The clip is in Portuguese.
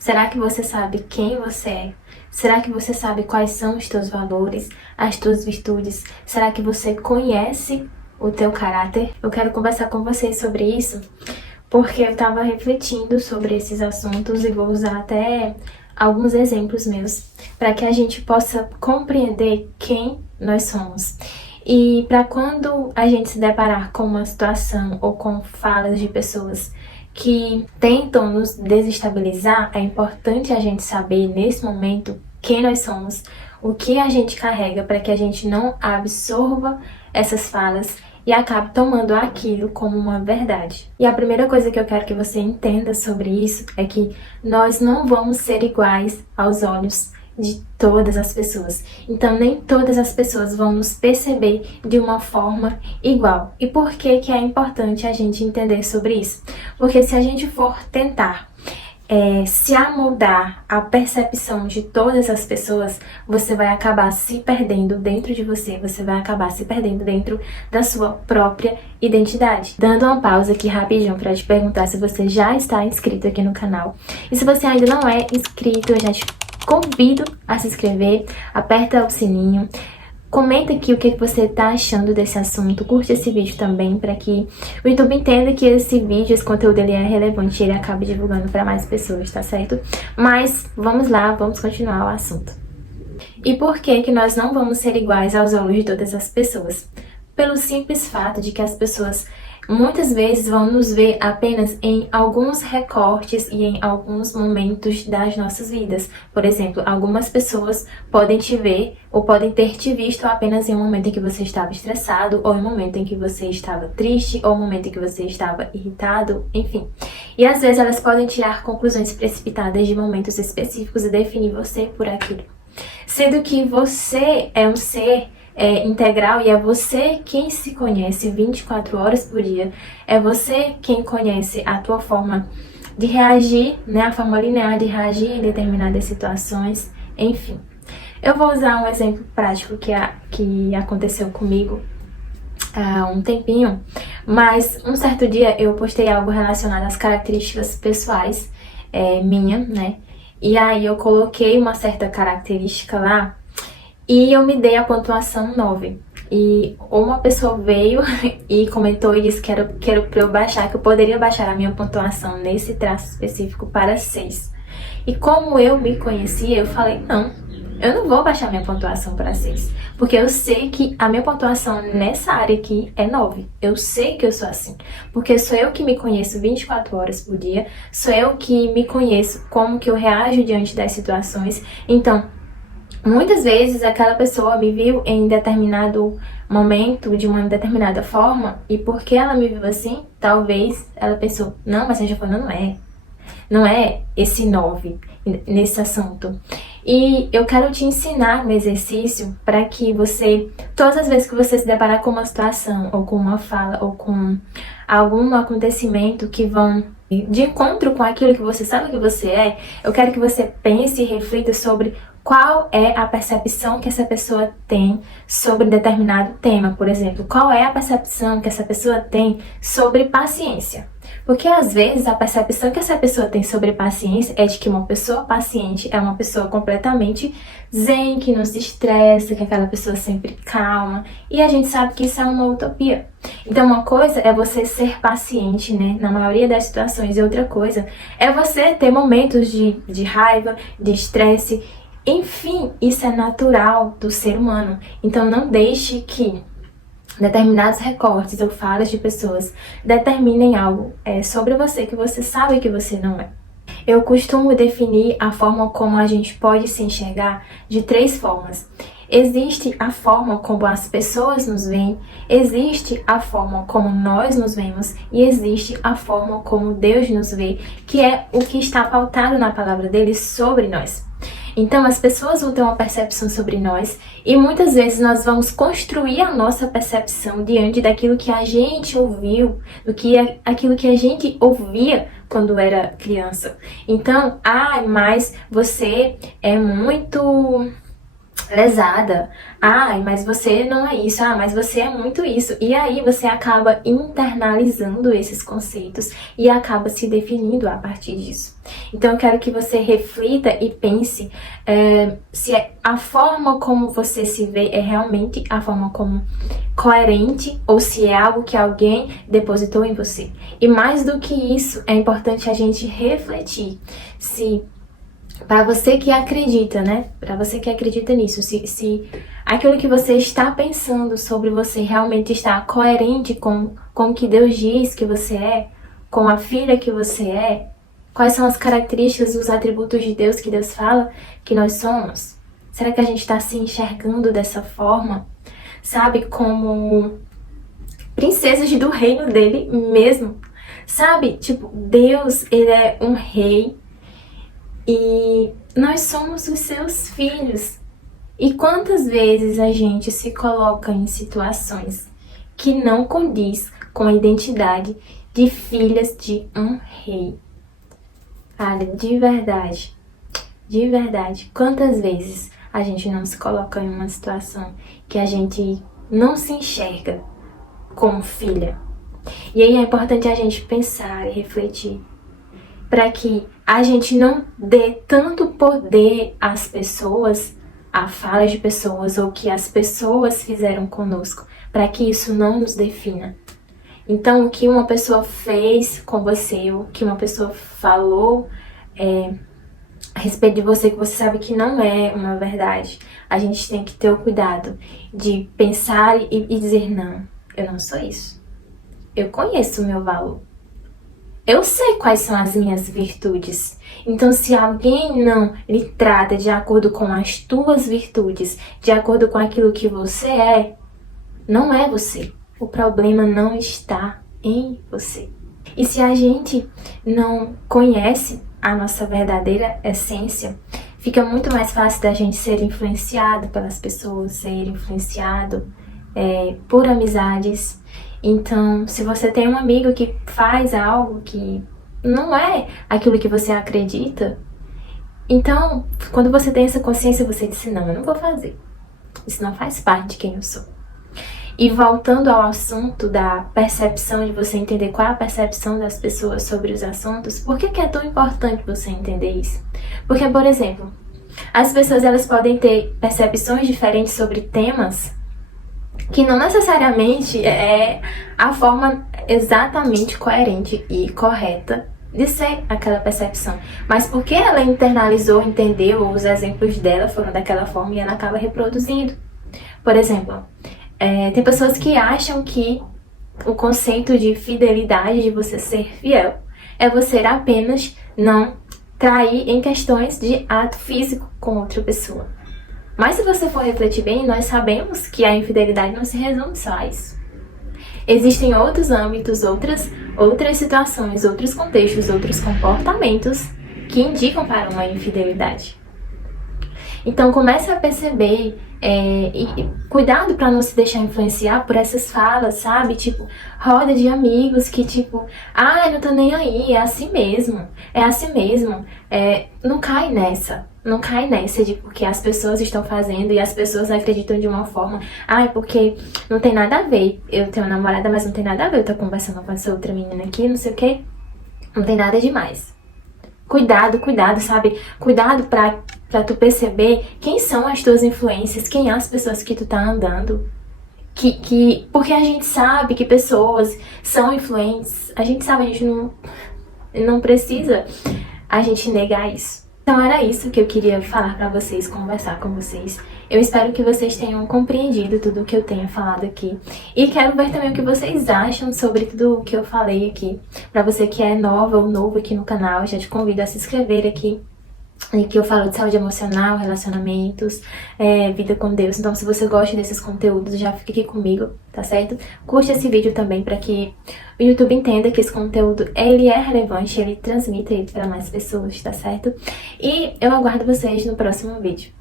Será que você sabe quem você é? Será que você sabe quais são os teus valores, as tuas virtudes? Será que você conhece o teu caráter? Eu quero conversar com vocês sobre isso, porque eu estava refletindo sobre esses assuntos e vou usar até alguns exemplos meus para que a gente possa compreender quem nós somos. E para quando a gente se deparar com uma situação ou com falas de pessoas que tentam nos desestabilizar, é importante a gente saber nesse momento quem nós somos, o que a gente carrega, para que a gente não absorva essas falas e acabe tomando aquilo como uma verdade. E a primeira coisa que eu quero que você entenda sobre isso é que nós não vamos ser iguais aos olhos de todas as pessoas. Então, nem todas as pessoas vão nos perceber de uma forma igual. E por que que é importante a gente entender sobre isso? Porque se a gente for tentar se amoldar à percepção de todas as pessoas, você vai acabar se perdendo dentro de você, você vai acabar se perdendo dentro da sua própria identidade. Dando uma pausa aqui rapidinho para te perguntar se você já está inscrito aqui no canal. E se você ainda não é inscrito, eu já te convido a se inscrever, aperta o sininho. Comenta aqui o que você tá achando desse assunto, curte esse vídeo também para que o YouTube entenda que esse vídeo, esse conteúdo ele é relevante e ele acabe divulgando para mais pessoas, tá certo? Mas vamos lá, vamos continuar o assunto. E por que que nós não vamos ser iguais aos olhos de todas as pessoas? Pelo simples fato de que as pessoas muitas vezes vão nos ver apenas em alguns recortes e em alguns momentos das nossas vidas. Por exemplo, algumas pessoas podem te ver ou podem ter te visto apenas em um momento em que você estava estressado, ou em um momento em que você estava triste, ou em um momento em que você estava irritado, enfim. E às vezes elas podem tirar conclusões precipitadas de momentos específicos e definir você por aquilo. Sendo que você é um ser integral e é você quem se conhece 24 horas por dia, é você quem conhece a tua forma de reagir, né, a forma linear de reagir em determinadas situações, enfim. Eu vou usar um exemplo prático que aconteceu comigo há um tempinho, mas um certo dia eu postei algo relacionado às características pessoais minha, né, e aí eu coloquei uma certa característica lá, e eu me dei a pontuação 9. E uma pessoa veio e comentou e disse que era para eu baixar, que eu poderia baixar a minha pontuação nesse traço específico para 6. E como eu me conhecia, eu falei, não, eu não vou baixar minha pontuação para 6. Porque eu sei que a minha pontuação nessa área aqui é 9. Eu sei que eu sou assim. Porque sou eu que me conheço 24 horas por dia. Sou eu que me conheço como que eu reajo diante das situações. Então, muitas vezes aquela pessoa me viu em determinado momento, de uma determinada forma, e porque ela me viu assim, talvez ela pensou, não, mas a Giovana não é esse 9 nesse assunto. E eu quero te ensinar um exercício para que você, todas as vezes que você se deparar com uma situação, ou com uma fala, ou com algum acontecimento que vão de encontro com aquilo que você sabe que você é, eu quero que você pense e reflita sobre qual é a percepção que essa pessoa tem sobre determinado tema. Por exemplo, qual é a percepção que essa pessoa tem sobre paciência? Porque às vezes a percepção que essa pessoa tem sobre paciência é de que uma pessoa paciente é uma pessoa completamente zen, que não se estressa, que é aquela pessoa sempre calma. E a gente sabe que isso é uma utopia. Então uma coisa é você ser paciente, né, na maioria das situações, e outra coisa é você ter momentos de raiva, de estresse. Enfim, isso é natural do ser humano. Então não deixe que determinados recortes ou falas de pessoas determinem algo sobre você que você sabe que você não é. Eu costumo definir a forma como a gente pode se enxergar de 3 formas. Existe a forma como as pessoas nos veem, existe a forma como nós nos vemos e existe a forma como Deus nos vê, que é o que está pautado na palavra dele sobre nós. Então as pessoas vão ter uma percepção sobre nós e muitas vezes nós vamos construir a nossa percepção diante daquilo que a gente ouviu, aquilo que a gente ouvia quando era criança. Então, mas você é muito lesada. Ai, mas você não é isso. Ah, mas você é muito isso. E aí você acaba internalizando esses conceitos e acaba se definindo a partir disso. Então eu quero que você reflita e pense se a forma como você se vê é realmente a forma como coerente ou se é algo que alguém depositou em você. E mais do que isso, é importante a gente refletir se para você que acredita, né? Para você que acredita nisso, se aquilo que você está pensando sobre você realmente está coerente com o que Deus diz que você é, com a filha que você é, quais são as características, os atributos de Deus que Deus fala que nós somos? Será que a gente está se enxergando dessa forma? Sabe, como princesas do reino dele mesmo? Sabe, tipo, Deus, ele é um rei e nós somos os seus filhos. E quantas vezes a gente se coloca em situações que não condiz com a identidade de filhas de um rei? Olha, de verdade, quantas vezes a gente não se coloca em uma situação que a gente não se enxerga como filha? E aí é importante a gente pensar e refletir para que a gente não dê tanto poder às pessoas, a fala de pessoas ou que as pessoas fizeram conosco, para que isso não nos defina. Então, o que uma pessoa fez com você, o que uma pessoa falou a respeito de você, que você sabe que não é uma verdade, a gente tem que ter o cuidado de pensar e dizer, não, eu não sou isso. Eu conheço o meu valor. Eu sei quais são as minhas virtudes. Então, se alguém não lhe trata de acordo com as tuas virtudes, de acordo com aquilo que você é, não é você. O problema não está em você. E se a gente não conhece a nossa verdadeira essência, fica muito mais fácil da gente ser influenciado pelas pessoas, ser influenciado por amizades. Então, se você tem um amigo que faz algo que não é aquilo que você acredita, então, quando você tem essa consciência, você diz, não, eu não vou fazer. Isso não faz parte de quem eu sou. E voltando ao assunto da percepção, de você entender qual é a percepção das pessoas sobre os assuntos, por que é tão importante você entender isso? Porque, por exemplo, as pessoas elas podem ter percepções diferentes sobre temas que não necessariamente é a forma exatamente coerente e correta de ser aquela percepção. Mas porque ela internalizou, entendeu, ou os exemplos dela foram daquela forma e ela acaba reproduzindo. Por exemplo, tem pessoas que acham que o conceito de fidelidade, de você ser fiel, é você apenas não trair em questões de ato físico com outra pessoa. Mas se você for refletir bem, nós sabemos que a infidelidade não se resume só a isso. Existem outros âmbitos, outras situações, outros contextos, outros comportamentos que indicam para uma infidelidade. Então comece a perceber e cuidado para não se deixar influenciar por essas falas, sabe? Tipo, roda de amigos que tipo, não tô nem aí, é assim mesmo, não cai nessa. Não cai nessa de porque as pessoas estão fazendo e as pessoas acreditam de uma forma. Porque não tem nada a ver. Eu tenho uma namorada, mas não tem nada a ver. Eu tô conversando com essa outra menina aqui, não sei o quê. Não tem nada demais. Cuidado, sabe? Cuidado pra tu perceber quem são as tuas influências, quem são as pessoas que tu tá andando. Porque a gente sabe que pessoas são influentes. A gente sabe, a gente não precisa a gente negar isso. Então era isso que eu queria falar pra vocês, conversar com vocês. Eu espero que vocês tenham compreendido tudo o que eu tenho falado aqui. E quero ver também o que vocês acham sobre tudo o que eu falei aqui. Pra você que é nova ou novo aqui no canal, já te convido a se inscrever aqui. Em que eu falo de saúde emocional, relacionamentos, vida com Deus. Então, se você gosta desses conteúdos, já fica aqui comigo, tá certo? Curte esse vídeo também para que o YouTube entenda que esse conteúdo, ele é relevante, ele transmite ele para mais pessoas, tá certo? E eu aguardo vocês no próximo vídeo.